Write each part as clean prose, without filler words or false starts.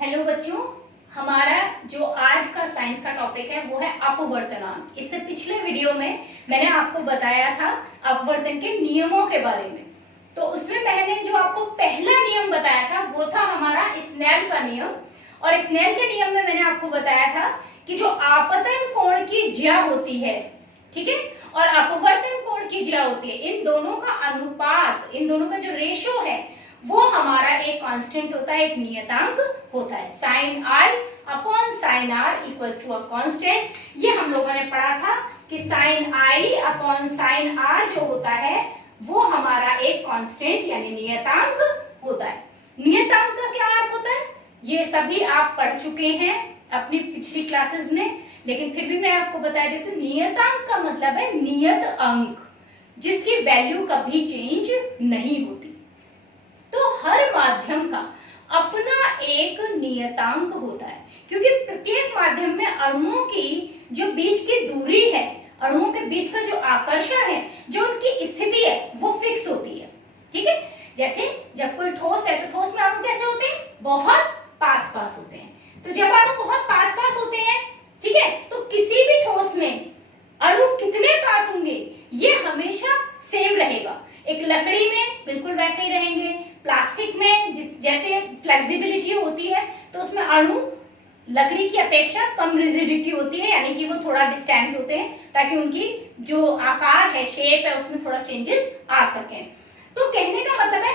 Hello बच्चों, हमारा जो आज का साइंस का टॉपिक है वो है अपवर्तनांक। इससे पिछले वीडियो में मैंने आपको बताया था अपवर्तन के नियमों के बारे में। तो उसमें मैंने जो आपको पहला नियम बताया था वो था हमारा स्नेल का नियम। और स्नेल के नियम में मैंने आपको बताया था कि जो आपतन कोण की ज्या होती है, ठीक है, और अपवर्तन कोण की ज्या होती है, इन दोनों का अनुपात, इन दोनों का जो रेशो है वो हमारा एक कांस्टेंट होता है, एक नियतांक होता है। Sine I upon sine R equals to a constant. ये हम लोगों ने पढ़ा था कि sine I upon sine R जो होता है वो हमारा एक कांस्टेंट यानी नियतांक होता है। नियतांक का क्या अर्थ होता है ये सभी आप पढ़ चुके हैं अपनी पिछली क्लासेस में, लेकिन फिर भी मैं आपको बता देती हूँ। नियतांक का मतलब है नियत अंक, जिसकी वैल्यू कभी चेंज नहीं होती। तो हर माध्यम का अपना एक नियतांक होता है, क्योंकि प्रत्येक माध्यम में अणुओं की जो बीच की दूरी है, अणुओं के बीच का जो आकर्षण है, जो उनकी स्थिति है वो फिक्स होती है। ठीक है, जैसे जब कोई ठोस है तो ठोस में अणु कैसे होते हैं, बहुत पास पास होते हैं। तो जब अणु बहुत पास पास होते हैं, ठीक है, तो किसी भी ठोस में अणु कितने पास होंगे ये हमेशा सेम रहेगा। एक लकड़ी में बिल्कुल वैसे ही रहेंगे, प्लास्टिक में जैसे फ्लेक्सिबिलिटी होती है तो उसमें अणु लकड़ी की अपेक्षा कम रिजिडिटी होती है, यानी कि वो थोड़ा डिस्टेंट होते हैं ताकि उनकी जो आकार है, शेप है, उसमें थोड़ा चेंजेस आ सके। तो कहने का मतलब है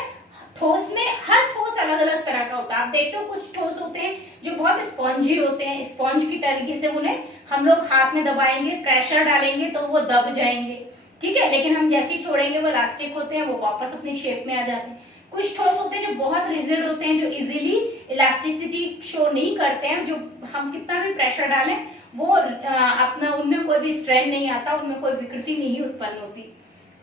ठोस में हर ठोस अलग अलग तरह का होता है। आप देखते हो कुछ ठोस होते हैं जो बहुत स्पॉन्जी होते हैं, स्पॉन्ज की तरीके से उन्हें हम लोग हाथ में दबाएंगे, प्रेशर डालेंगे तो वो दब जाएंगे, ठीक है, लेकिन हम जैसे ही छोड़ेंगे वो इलास्टिक होते हैं, वो वापस अपनी शेप में आ जाते हैं। कुछ ठोस होते हैं जो बहुत रिजिड होते हैं, जो इजीली इलास्टिसिटी शो नहीं करते हैं, जो हम कितना भी प्रेशर डालें वो अपना उनमें कोई भी स्ट्रेन नहीं आता, उनमें कोई विकृति नहीं उत्पन्न होती।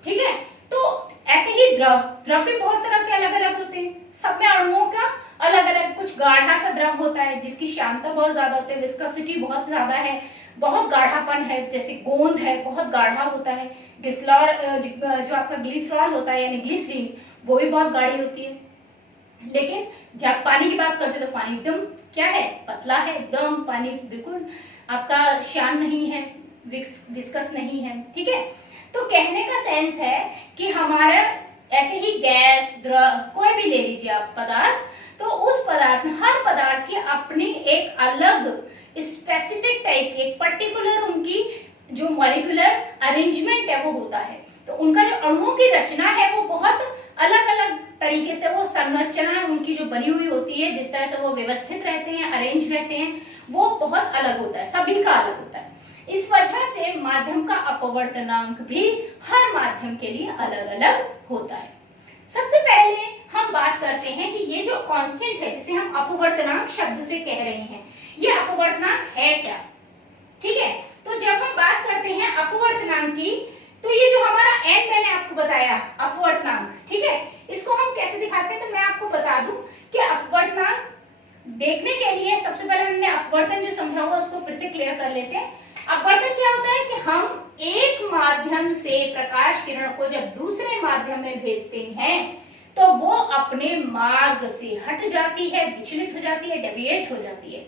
ठीक है, तो ऐसे ही द्रव भी बहुत तरह के अलग अलग होते हैं, सब में अणुओं का अलग अलग, कुछ गाढ़ा सा द्रव होता है जिसकी श्यानता बहुत ज्यादा होती है, विस्कोसिटी बहुत ज्यादा है, बहुत गाढ़ापन है, जैसे गोंद है बहुत गाढ़ा होता है। ग्लिसरॉल जो आपका ग्लिसरॉल होता है यानी ग्लिसरीन, वो भी बहुत गाढ़ी होती है। लेकिन जब पानी की बात करते हैं तो पानी एकदम क्या है, पतला है, एकदम पानी बिल्कुल आपका श्यान नहीं है, विस्कस नहीं है। ठीक है, तो कहने का सेंस है कि हमारा ऐसे ही गैस, द्रव, कोई भी ले लीजिए आप पदार्थ, तो उस पदार्थ में हर पदार्थ की अपनी एक अलग स्पेसिफिक टाइप, एक पर्टिकुलर उनकी जो मॉलिक्यूलर अरेंजमेंट है वो होता है। तो उनका जो अणुओं की रचना है वो बहुत अलग अलग तरीके से, वो संरचना उनकी जो बनी हुई होती है, जिस तरह से वो व्यवस्थित रहते हैं, अरेंज रहते हैं, वो बहुत अलग होता है, सभी का अलग होता है। इस वजह से माध्यम का अपवर्तनांक भी हर माध्यम के लिए अलग अलग होता है। सबसे पहले हम बात करते हैं कि ये जो कांस्टेंट है जिसे हम अपवर्तनांक शब्द से कह रहे हैं, ये अपवर्तनांक है क्या। ठीक है, तो जब हम बात करते हैं अपवर्तनांक की, तो ये जो हमारा एन मैंने आपको बताया अपवर्तनांक, ठीक है, इसको हम कैसे दिखाते हैं तो मैं आपको बता दूं कि अपवर्तनांक देखने के लिए सबसे पहले हमने अपवर्तन जो समझा हुआ उसको फिर से क्लियर कर लेते हैं। अपवर्तन क्या होता है कि हम एक माध्यम से प्रकाश किरण को जब दूसरे माध्यम में भेजते हैं तो वो अपने मार्ग से हट जाती है, विचलित हो जाती है, डेविएट हो जाती है।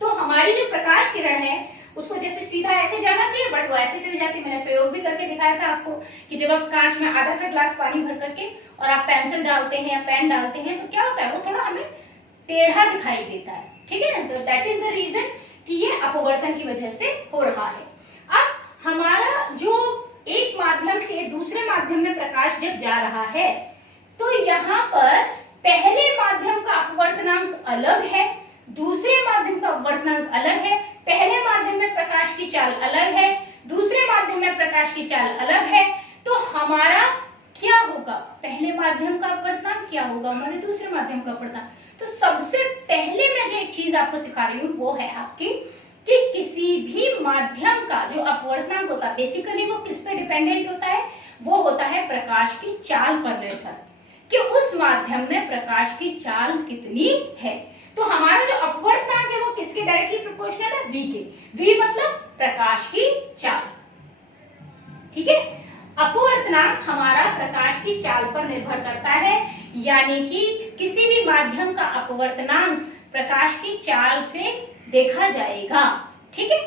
तो हमारी जो प्रकाश किरण है उसको जैसे सीधा ऐसे जाना चाहिए, बट वो ऐसे चली जाती है। मैंने प्रयोग भी करके दिखाया था आपको कि जब आप कांच में आधा सा ग्लास पानी भर करके और आप पेंसिल डालते हैं या पेन डालते हैं तो क्या होता है, वो थोड़ा हमें टेढ़ा दिखाई देता है। ठीक है ना, तो दैट इज द रीजन कि ये अपवर्तन की वजह से हो रहा है। अब हमारा जो एक माध्यम से दूसरे माध्यम में प्रकाश जब जा रहा है तो यहाँ पर पहले माध्यम का अपवर्तनांक अलग है, दूसरे माध्यम का अपवर्तनांक अलग है। पहले माध्यम में प्रकाश की चाल अलग है, दूसरे माध्यम में प्रकाश की चाल अलग है। तो हमारा क्या होगा, पहले माध्यम का अपवर्तनांक क्या होगा, हमारे दूसरे माध्यम का अपवर्तनांक। तो सबसे पहले मैं जो एक चीज आपको सिखा रही हूँ वो है आपकी कि किसी भी माध्यम का जो अपवर्तनांक होता है बेसिकली वो किस पे डिपेंडेंट होता है, वो होता है प्रकाश की चाल पर निर्भर, कि उस माध्यम में प्रकाश की चाल कितनी है। तो हमारा जो अपवर्तनांक है वो किसके डायरेक्टली प्रोपोर्शनल है, v के। v मतलब प्रकाश की चाल। ठीक है, अपवर्तनांक हमारा प्रकाश की चाल पर निर्भर करता है, यानी कि किसी भी माध्यम का अपवर्तनांक प्रकाश की चाल से देखा जाएगा। ठीक है,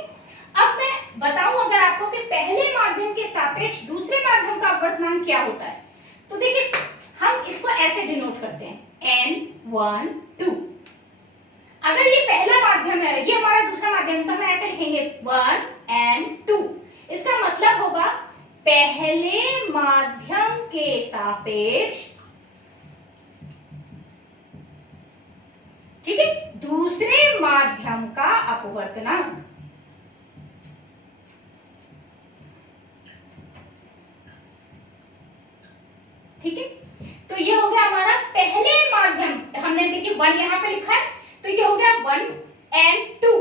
अब मैं बताऊं अगर आपको कि पहले माध्यम के सापेक्ष दूसरे माध्यम का अपवर्तनांक क्या होता है, तो देखिए हम इसको ऐसे डिनोट करते हैं n1 2। अगर ये पहला माध्यम है, ये हमारा दूसरा माध्यम, तो हम ऐसे लिखेंगे 1 and 2। इसका मतलब होगा पहले माध्यम के सापेक्ष, ठीक है, दूसरे माध्यम का अपवर्तनांक। ठीक है, तो ये हो गया हमारा पहले माध्यम, हमने देखिए 1 यहां पे लिखा है, तो ये हो गया 1 and 2,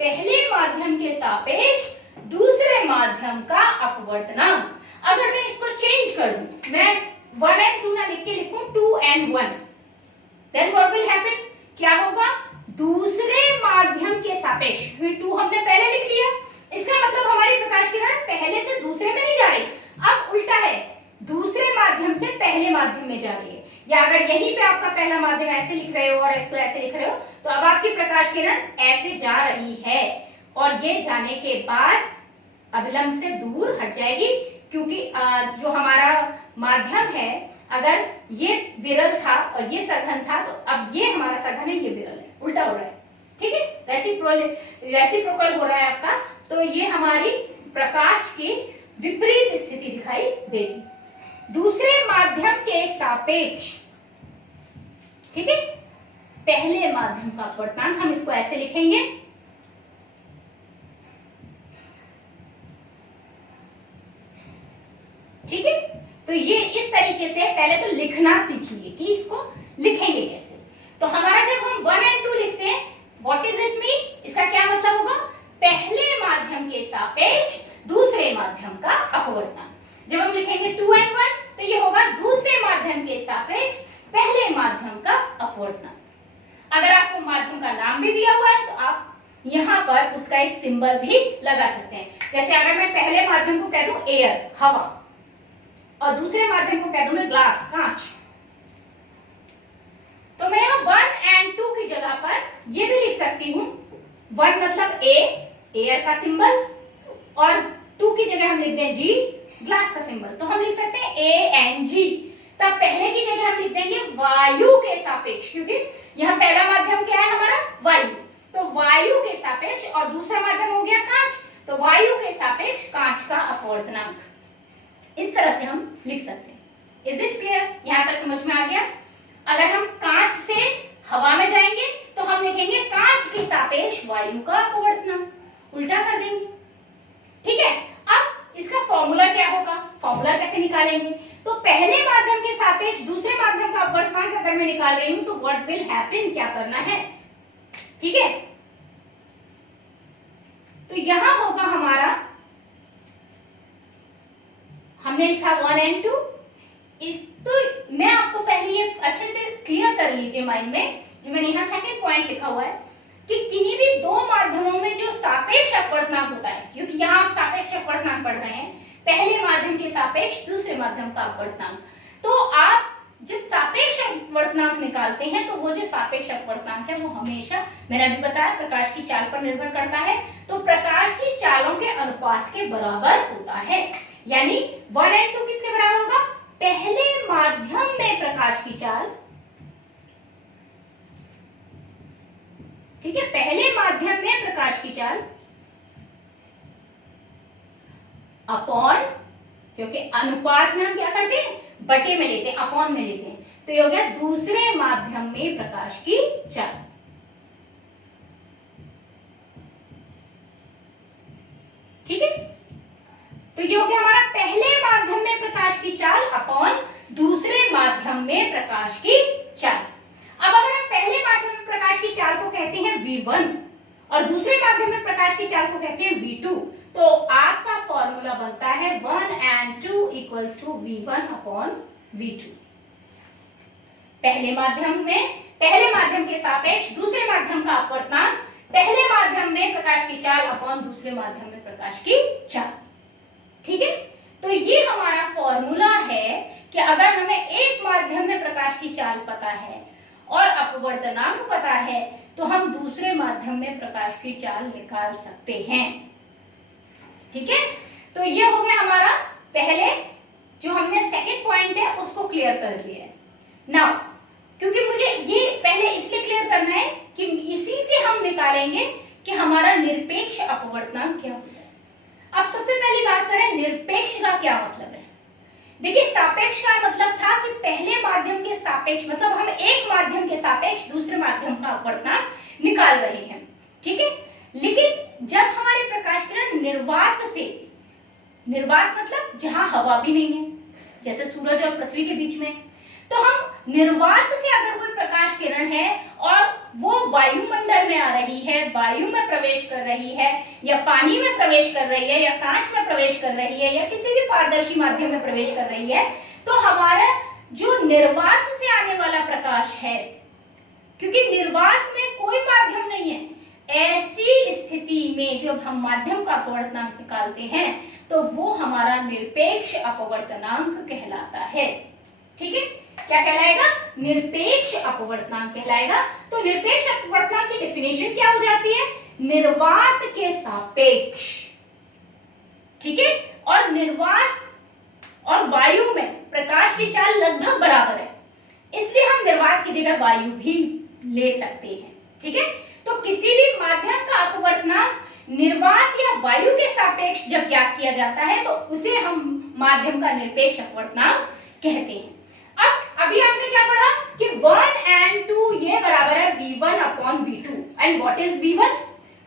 पहले माध्यम के सापेक्ष दूसरे माध्यम का अपवर्तनांक। अगर मैं इसको चेंज कर दूं, मैं 1 and 2 ना लिख के लिखूं 2 and 1, then what will happen, क्या होगा, दूसरे माध्यम के सापेक्ष, 2 हमने पहले लिख लिया, इसका मतलब हमारी प्रकाश किरण पहले से दूसरे में नहीं जा रही, अब उल्टा है, दूसरे माध्यम से पहले माध्यम में जा रही है। या अगर यहीं पे आपका पहला माध्यम ऐसे लिख रहे हो और इसको ऐसे लिख रहे हो, तो अब आपकी प्रकाश किरण ऐसे जा रही है और ये जाने के बाद अभिलंब से दूर हट जाएगी, क्योंकि जो हमारा माध्यम है, अगर ये विरल था और ये सघन था, तो अब ये हमारा सघन है, ये विरल है, उल्टा हो रहा है। ठीक है, रेसिप्रोकल हो रहा है आपका, तो ये हमारी प्रकाश की विपरीत स्थिति दिखाई देगी दूसरे माध्यम के सापेक्ष। ठीक है, पहले माध्यम का अपवर्तनांक हम इसको ऐसे लिखेंगे, ठीक है, तो ये इस तरीके से पहले तो लिखना सीखिए कि इसको लिखेंगे कैसे। तो हमारा जब हम 1 and 2 लिखते हैं, व्हाट इज इट मीन, इसका क्या मतलब होगा, पहले माध्यम के सापेक्ष दूसरे माध्यम का अपवर्तनांक। जब हम लिखेंगे 2 and 1, तो ये होगा दूसरे माध्यम के सापेक्ष पहले माध्यम का अपवर्तनांक। अगर आपको माध्यम का नाम भी दिया हुआ है, तो आप यहाँ पर उसका एक सिंबल भी लगा सकते हैं। जैसे अगर मैं पहले माध्यम को कह दूं एयर, हवा, और दूसरे माध्यम को कह दूं मैं ग्लास, कांच, तो मैं यहाँ 1 and 2 की जगह पर ये भी लिख सकती हूँ, 1 मतलब ए, एयर का सिंबल, और 2 की जगह हम लिख दें जी, ग्लास का सिंबल, तो हम लिख सकते हैं ANG। तब पहले की जगह हम लिख देंगे वायु के सापेक्ष, क्योंकि यहाँ पहला माध्यम क्या है हमारा, वायु, तो वायु के सापेक्ष, और दूसरा माध्यम हो गया कांच, तो वायु के सापेक्ष कांच का अपवर्तनांक। इस तरह से हम लिख सकते हैं। इज इट क्लियर, यहाँ तक समझ में आ गया। अगर हम कांच से हवा में जाएंगे, तो हम लिखेंगे कांच के सापेक्ष वायु का अपवर्तनांक, उल्टा कर देंगे। ठीक है, अब इसका फॉर्मूला क्या होगा, फॉर्मूला कैसे निकालेंगे, तो पहले माध्यम के सापेक्ष दूसरे माध्यम का अपवर्तनांक अगर मैं निकाल रही हूं, तो व्हाट विल हैपन, क्या करना है, ठीक है, तो यहां होगा हमारा, हमने लिखा 1 and 2, तो मैं आपको पहले ये अच्छे से क्लियर कर लीजिए माइंड में, जो मैंने यहाँ सेकंड पॉइंट लिखा हुआ है कि किन्हीं भी दो माध्यमों में जो सापेक्ष अपवर्तनांक होता है, क्योंकि यहाँ आप सापेक्ष अपवर्तनांक पढ़ रहे हैं, पहले माध्यम के सापेक्ष दूसरे माध्यम का अपवर्तनांक, तो आप जब सापेक्ष अपवर्तनांक निकालते हैं, तो वो जो सापेक्ष अपवर्तनांक है वो हमेशा, मैंने अभी बताया, प्रकाश की चाल पर निर्भर करता है, तो प्रकाश की चालों के अनुपात के बराबर होता है। यानी 1 and 2 किसके बराबर होगा, पहले माध्यम में प्रकाश की चाल, ठीक है, पहले माध्यम में प्रकाश की चाल अपॉन, क्योंकि अनुपात में हम क्या करते हैं, बटे में लेते हैं, अपॉन में लेते हैं, तो ये हो गया दूसरे माध्यम में प्रकाश की चाल। ठीक है, तो ये हो गया हमारा पहले माध्यम में प्रकाश की चाल अपॉन दूसरे माध्यम में प्रकाश की चाल। अब अगर हम पहले माध्यम में प्रकाश की चाल को कहते हैं V1 और दूसरे माध्यम में प्रकाश की चाल को कहते हैं V2, तो आपका फॉर्मूला बनता है 1 and 2 equals to V1 upon V2। पहले माध्यम के सापेक्ष दूसरे माध्यम का अपवर्तनांक, पहले माध्यम में प्रकाश की चाल अपॉन दूसरे माध्यम में प्रकाश की चाल। ठीक है, तो ये हमारा फॉर्मूला है कि अगर हमें एक माध्यम में प्रकाश की चाल पता है और अपवर्तनांक पता है तो हम दूसरे माध्यम में प्रकाश की चाल निकाल सकते हैं। ठीक है, तो ये हो गया हमारा पहले जो हमने सेकंड पॉइंट है उसको क्लियर कर लिया है। नाउ क्योंकि मुझे ये पहले इसलिए क्लियर करना है कि इसी से हम निकालेंगे कि हमारा निरपेक्ष अपवर्तनांक क्या होता है। अब सबसे पहली बात करें निरपेक्ष का क्या मतलब है। देखिए सापेक्ष का मतलब था कि पहले माध्यम के सापेक्ष, मतलब हम एक माध्यम के सापेक्ष दूसरे माध्यम का अपवर्तनांक निकाल रहे हैं। ठीक है, लेकिन जब हमारे प्रकाश किरण निर्वात से, निर्वात मतलब जहां हवा भी नहीं है, जैसे सूरज और पृथ्वी के बीच में, तो हम निर्वात से अगर कोई प्रकाश किरण है और वो वायुमंडल में आ रही है, वायु में प्रवेश कर रही है, या पानी में प्रवेश कर रही है, या कांच में प्रवेश कर रही है, या किसी भी पारदर्शी माध्यम में प्रवेश कर रही है, तो हमारा जो निर्वात से आने वाला प्रकाश है, क्योंकि निर्वात में कोई माध्यम नहीं है, ऐसी स्थिति में जब हम माध्यम का अपवर्तनांक निकालते हैं तो वो हमारा निरपेक्ष अपवर्तनांक कहलाता है। ठीक है, क्या कहलाएगा? निरपेक्ष अपवर्तनांक कहलाएगा। तो निरपेक्ष अपवर्तनांक की डेफिनेशन क्या हो जाती है? निर्वात के सापेक्ष। ठीक है, और निर्वात और वायु में प्रकाश की चाल लगभग बराबर है, इसलिए हम निर्वात की जगह वायु भी ले सकते हैं। ठीक है, तो किसी भी माध्यम का अपवर्तनांक निर्वात या वायु के सापेक्ष जब ज्ञात किया जाता है तो उसे हम माध्यम का निरपेक्ष अपवर्तनांक कहते हैं। अब अभी आपने क्या पढ़ा कि 1 and 2 ये बराबर है V1/V2। And what is V1?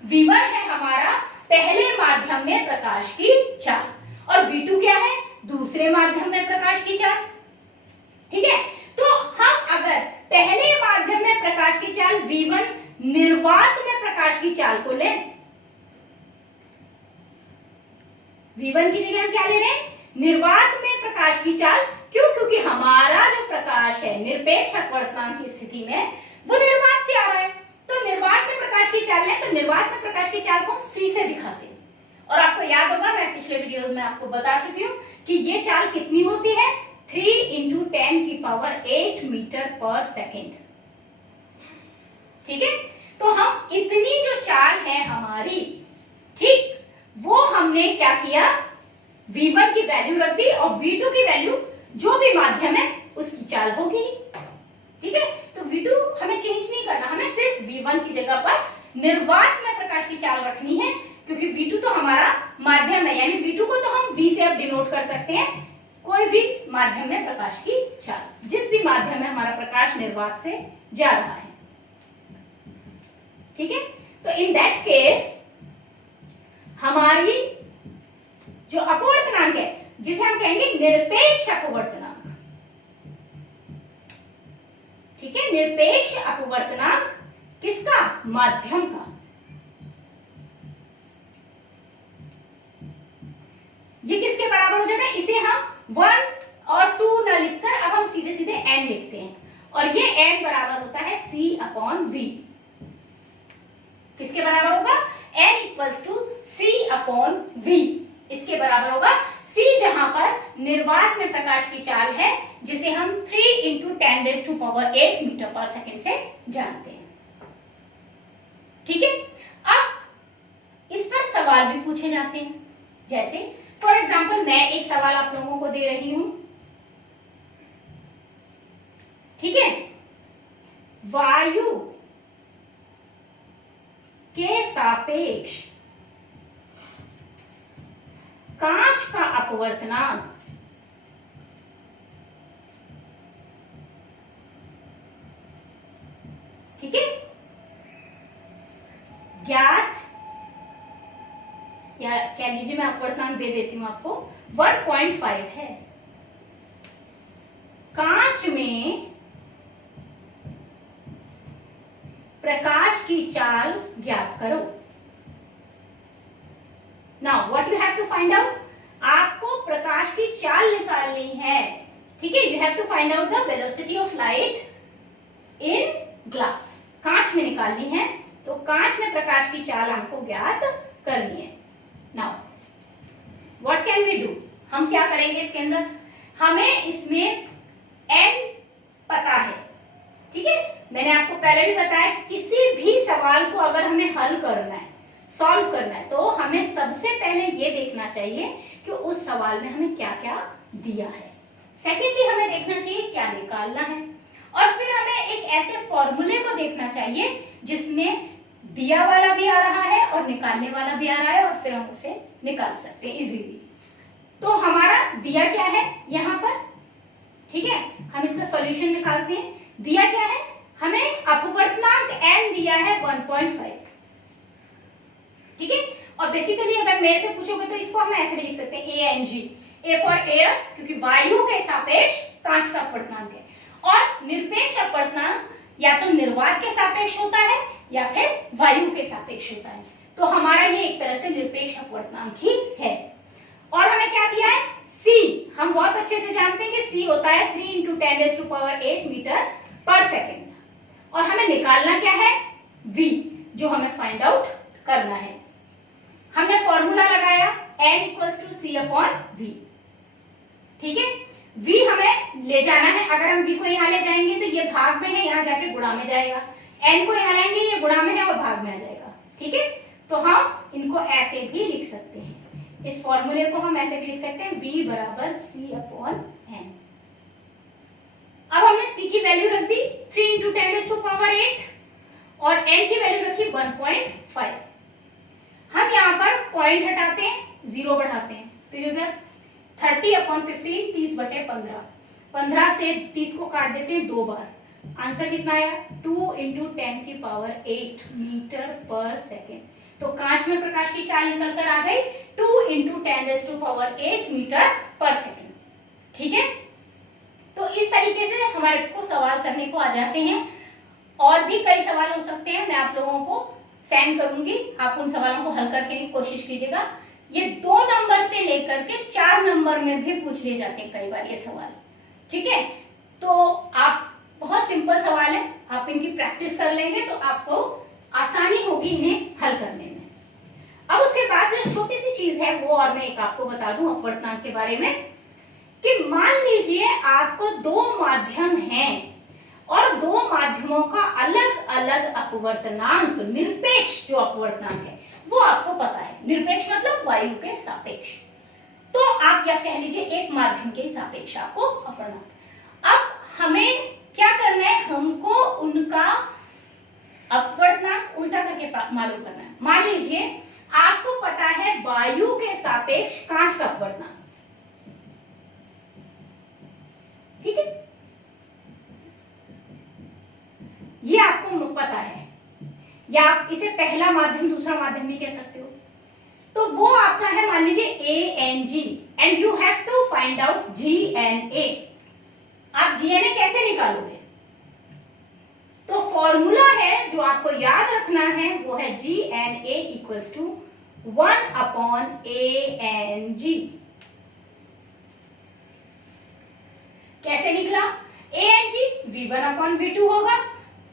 V1 है हमारा पहले माध्यम में प्रकाश की चाल, और V2 क्या है? दूसरे माध्यम में प्रकाश की चाल। ठीक है, तो हम अगर पहले माध्यम में प्रकाश की चाल V1 निर्वात में प्रकाश की चाल को लें, V1 की जगह हम क्या ले रहे हैं? निर्वात में प्रकाश की चाल। क्यों? क्योंकि हमारा जो प्रकाश है निरपेक्ष अपवर्तनांक की स्थिति में वो निर्वात से आ रहा है, तो निर्वात में प्रकाश की चाल है, तो निर्वात में प्रकाश की चाल को हम C से दिखाते हैं। और आपको याद होगा, मैं पिछले वीडियोस में आपको बता चुकी हूँ कि ये चाल कितनी होती है? 3 × 10⁸ मीटर पर सेकेंड। ठीक है, तो हम इतनी जो चाल है हमारी, ठीक, वो हमने क्या किया? V1 की वैल्यू रख दी और V2 की वैल्यू जो भी माध्यम है उसकी चाल होगी। ठीक है, तो V2 हमें चेंज नहीं करना, हमें सिर्फ V1 की जगह पर निर्वात में प्रकाश की चाल रखनी है, क्योंकि V2 तो हमारा माध्यम है, यानी V2 को तो हम V से अब डिनोट कर सकते हैं, कोई भी माध्यम में प्रकाश की चाल, जिस भी माध्यम में हमारा प्रकाश निर्वात से जा रहा है। ठीक है, तो इन दैट केस हमारी जो अपवर्तनांक है, जिसे हम कहेंगे निरपेक्ष अपवर्तनांक। ठीक है, निरपेक्ष अपवर्तनांक किसका? माध्यम का। ये किसके बराबर हो जाएगा? इसे हम 1 और 2 न लिखकर अब हम सीधे सीधे n लिखते हैं, और ये n बराबर होता है C/V। किसके बराबर होगा? n = C/V। इसके बराबर होगा C, जहां पर निर्वात में प्रकाश की चाल है, जिसे हम 3 × 10⁸ मीटर पर सेकेंड से जानते हैं। ठीक है, अब इस पर सवाल भी पूछे जाते हैं, जैसे फॉर एग्जाम्पल मैं एक सवाल आप लोगों को दे रही हूं। ठीक है, वायु के सापेक्ष कांच का अपवर्तनांक ठीक है ज्ञात, या कह लीजिए मैं अपवर्तनांक दे देती हूं आपको, 1.5 है। कांच में प्रकाश की चाल ज्ञात करो। Now what you have to find out? आपको प्रकाश की चाल निकालनी है। ठीक है, you have to find out the velocity of light in glass. कांच में निकालनी है, तो कांच में प्रकाश की चाल हमको ज्ञात करनी है। Now what can we do? हम क्या करेंगे इसके अंदर? हमें इसमें n पता है। ठीक है, मैंने आपको पहले भी बताया, किसी भी सवाल को अगर हमें हल करना है, सॉल्व करना है, तो हमें सबसे पहले ये देखना चाहिए कि उस सवाल में हमें क्या क्या दिया है। सेकेंडली हमें देखना चाहिए क्या निकालना है, और फिर हमें एक ऐसे फॉर्मूले को देखना चाहिए जिसमें दिया वाला भी आ रहा है और निकालने वाला भी आ रहा है, और फिर हम उसे निकाल सकते हैं इजीली। तो हमारा दिया क्या है यहाँ पर, ठीक है, हम इसका सॉल्यूशन निकालते हैं। दिया क्या है, हमें अपवर्तनांक n दिया है 1.5, ठीक है। और बेसिकली अगर मेरे से पूछोगे तो इसको हम ऐसे भी लिख सकते हैं ANG, A फॉर एयर, क्योंकि वायु के सापेक्ष कांच का अपवर्तनांक है, और निरपेक्ष अपवर्तनांक या तो निर्वात के सापेक्ष होता है या फिर वायु के सापेक्ष होता है। तो हमारा ये एक तरह से निरपेक्ष अपवर्तनांक ही है। और हमें क्या दिया है, C, हम बहुत अच्छे से जानते हैं कि C होता है 3 × 10⁸ मीटर पर सेकेंड, और हमें निकालना क्या है, V, जो हमें फाइंड आउट करना है। हमने फॉर्मूला लगाया N = C/V, ठीक है। V हमें ले जाना है, अगर हम V को यहाँ ले जाएंगे तो ये भाग में है, यहाँ जाके गुणा में जाएगा। N को यहाँ लाएंगे, ये गुणा में है और भाग में आ जाएगा, ठीक है। तो हम इनको ऐसे भी लिख सकते हैं, इस फॉर्मूले को हम ऐसे भी लिख सकते हैं, V = C/N। अब हमने C की वैल्यू रख दी 3 × 10⁸, और N की वैल्यू रखी 1.5। हम यहाँ पर पॉइंट हटाते हैं, 0 बढ़ाते हैं, तो ये 30/15, 30/15, 15 से 30 को काट देते हैं 2 बार। आंसर कितना आया, 2 × 10⁸ मीटर पर सेकेंड। तो कांच में प्रकाश की चाल निकल कर आ गई 2 × 10⁸ मीटर पर सेकेंड, ठीक है। तो इस तरीके से हमारे को सवाल करने को आ जाते हैं। और भी कई सवाल हो सकते हैं, मैं आप लोगों को सेंड करूंगी, आप उन सवालों को हल करने की कोशिश कीजिएगा। ये 2 नंबर से लेकर के 4 नंबर में भी पूछ लिए जाते हैं कई बार ये सवाल, ठीक है। तो आप, बहुत सिंपल सवाल है, आप इनकी प्रैक्टिस कर लेंगे तो आपको आसानी होगी इन्हें हल करने में। अब उसके बाद जो छोटी सी चीज है वो और मैं एक आपको बता दूं अपवर्तनांक के बारे में, कि मान लीजिए आपको 2 माध्यम हैं और 2 माध्यमों का अलग अलग अपवर्तनांक, निरपेक्ष जो अपवर्तनांक है वो आपको पता है। निरपेक्ष मतलब वायु के सापेक्ष, तो आप या कह लीजिए एक माध्यम के सापेक्ष आपको अपवर्तनांक। अब हमें क्या करना है, हमको उनका अपवर्तनांक उल्टा करके मालूम करना है। मान लीजिए आपको पता है वायु के सापेक्ष कांच का अपवर्तनांक, ठीक है, ये आपको पता है, या आप इसे पहला माध्यम दूसरा माध्यम भी कह सकते हो। तो वो आपका है मान लीजिए ANG, and you have to find out GNA। आप GNA कैसे निकालोगे, तो फॉर्मूला है जो आपको याद रखना है वो है GNA = 1/ANG। कैसे निकला, ANG V1/V2 होगा।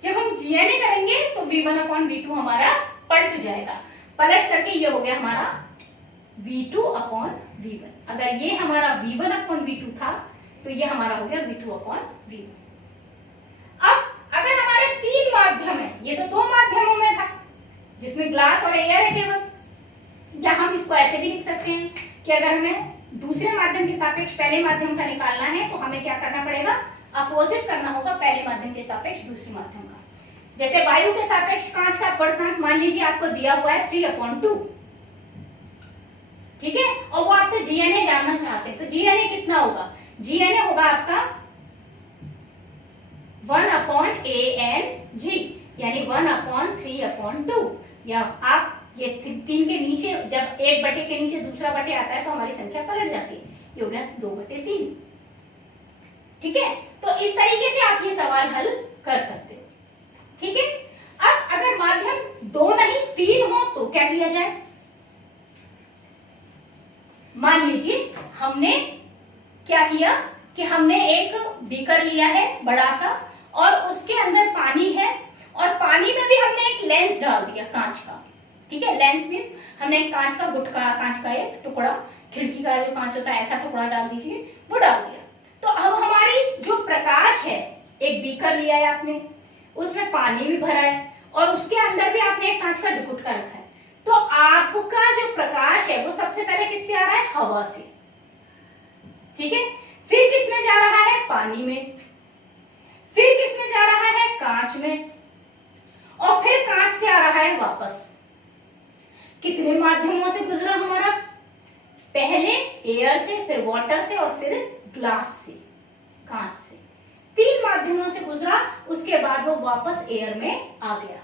जब हम GNA करेंगे तो V1/V2 हमारा पलट जाएगा, पलट करके ये हो गया हमारा V2/V1। अगर ये हमारा V1/V2 था तो ये हमारा हो गया V2/V1। अब अगर हमारे 3 माध्यम है, ये तो 2 माध्यमों में था जिसमें ग्लास और एयर है केवल, या हम इसको ऐसे भी लिख सकते हैं कि अगर हमें दूसरे माध्यम के सापेक्ष पहले माध्यम का निकालना है तो हमें क्या करना पड़ेगा, अपोजिट करना होगा पहले माध्यम के सापेक्ष दूसरे माध्यम का। जैसे वायु के सापेक्ष कांच का अपवर्तनांक मान लीजिए आपको दिया हुआ है 3/2, ठीक है, और वो आपसे GNA जानना चाहते हैं, तो GNA कितना होगा, GNA होगा आपका 1/ANG, यानी 1/3/2, या आप ये 3 के नीचे जब 1 बटे के नीचे दूसरा बटे आता है तो हमारी संख्या पलट जाती है, ये हो गया 2/3, ठीक है। तो इस तरीके से आप ये सवाल हल कर सकते हो, ठीक है। अब अगर माध्यम 2 नहीं 3 हो तो क्या किया जाए, मान लीजिए हमने क्या किया कि हमने एक बीकर लिया है बड़ा सा, और उसके अंदर पानी है, और पानी में भी हमने एक लेंस डाल दिया कांच का, ठीक है। लेंस मींस हमने एक कांच का गुटका, कांच का एक टुकड़ा, खिड़की का जो कांच होता है ऐसा टुकड़ा डाल दीजिए, वो डाल दिया। तो अब हमारी जो प्रकाश है, एक बीकर लिया है आपने, उसमें पानी भी भरा है और उसके अंदर भी आपने एक कांच का गुटका रखा है, तो आपका जो प्रकाश है वो सबसे पहले किससे आ रहा है? हवा से। ठीक है, फिर किस में जा रहा है? पानी में, फिर किस में जा रहा है? कांच में, और फिर कांच से आ रहा है वापस। कितने माध्यमों से गुजरा हमारा? पहले एयर से, फिर वाटर से और फिर ग्लास से, कांच से। 3 माध्यमों से गुजरा, उसके बाद वो वापस एयर में आ गया।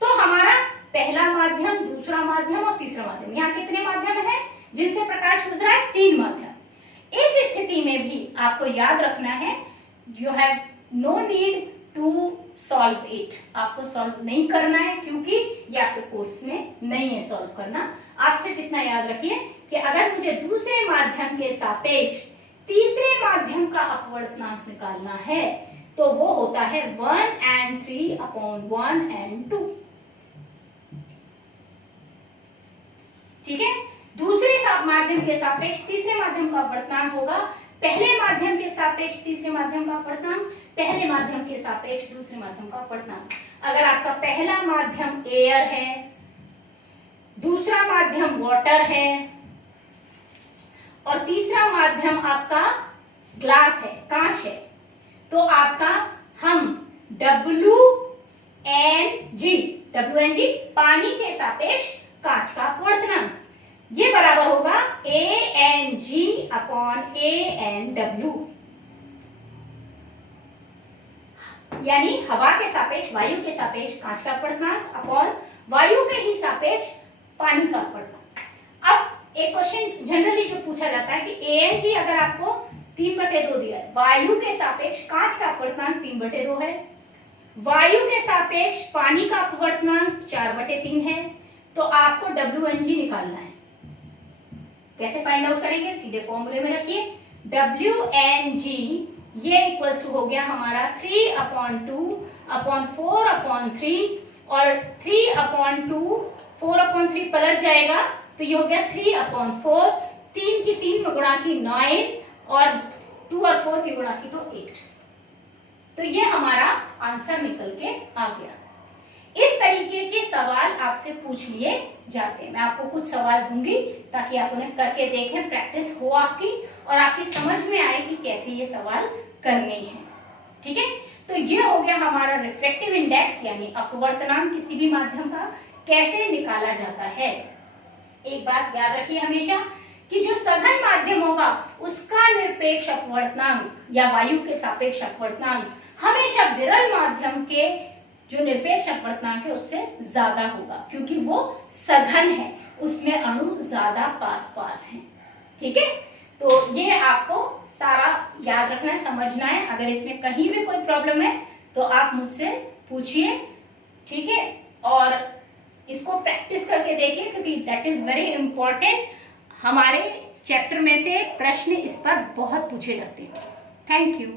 तो हमारा पहला माध्यम, दूसरा माध्यम और तीसरा माध्यम, यहाँ कितने माध्यम है जिनसे प्रकाश गुजरा है? 3 माध्यम। इस स्थिति में भी आपको याद रखना है, you have no need to solve it, आपको सॉल्व नहीं करना है क्योंकि ये आपके कोर्स में नहीं है सॉल्व करना। आप सिर्फ इतना याद रखिए कि अगर मुझे दूसरे माध्यम के सापेक्ष तीसरे माध्यम का अपवर्तनांक निकालना है तो वो होता है 1/3/1/2। ठीक है, दूसरे माध्यम के सापेक्ष तीसरे माध्यम का अपवर्तनांक होगा पहले माध्यम के सापेक्ष तीसरे माध्यम का अपवर्तनांक, पहले माध्यम के सापेक्ष दूसरे माध्यम का अपवर्तनांक। अगर आपका पहला माध्यम एयर है, दूसरा माध्यम वाटर है और तीसरा माध्यम आपका ग्लास है, कांच है, तो आपका हम WNG पानी के सापेक्ष कांच का अपवर्तनांक, ये बराबर होगा ANG/ANW, यानी हवा के सापेक्ष वायु के सापेक्ष कांच का अपवर्तनांक अपॉन वायु के ही सापेक्ष पानी का अपवर्तनांक। अब एक क्वेश्चन जनरली जो पूछा जाता है कि ANG अगर आपको 3/2 दिया है, वायु के सापेक्ष कांच का अपवर्तनांक 3/2 है, वायु के सापेक्ष पानी का अपवर्तनांक 4/3 है, तो आपको WNG निकालना है। कैसे फाइंड आउट करेंगे? सीधे फॉर्मूले में रखिए, WNG ये इक्वल्स टू हो गया हमारा 3/2/4/3 और 3/2 4/3 पलट जाएगा तो ये हो गया 3/4, 3 की 3 में गुणा की 9 और 2 और 4 की गुणा की तो 8। तो ये हमारा आंसर निकल के आ गया। इस तरीके के सवाल आपसे पूछ लिए जाते हैं। मैं आपको कुछ सवाल दूंगी ताकि आप उन्हें करके देखें, प्रैक्टिस हो आपकी और आपकी समझ में आए कि कैसे ये सवाल करने हैं। ठीक है, तो ये हो गया हमारा रिफ्रैक्टिव इंडेक्स यानी अपवर्तनांक किसी भी माध्यम का कैसे निकाला जाता है। एक बात याद रखिए हमेशा कि जो सघन माध्यम होगा उसका निरपेक्ष अपवर्तनांक या वायु के सापेक्ष अपवर्तनांक हमेशा विरल माध्यम के जो निरपेक्ष अपवर्तनांक है उससे ज्यादा होगा, क्योंकि वो सघन है, उसमें अणु ज्यादा पास पास हैं। ठीक है, तो ये आपको सारा याद रखना है, समझना है। अगर इसमें कहीं भी कोई प्रॉब्लम है तो आप मुझसे पूछिए। ठीक है, और इसको प्रैक्टिस करके देखिए क्योंकि दैट इज वेरी इंपॉर्टेंट। हमारे चैप्टर में से प्रश्न इस पर बहुत पूछे जाते हैं। Thank you.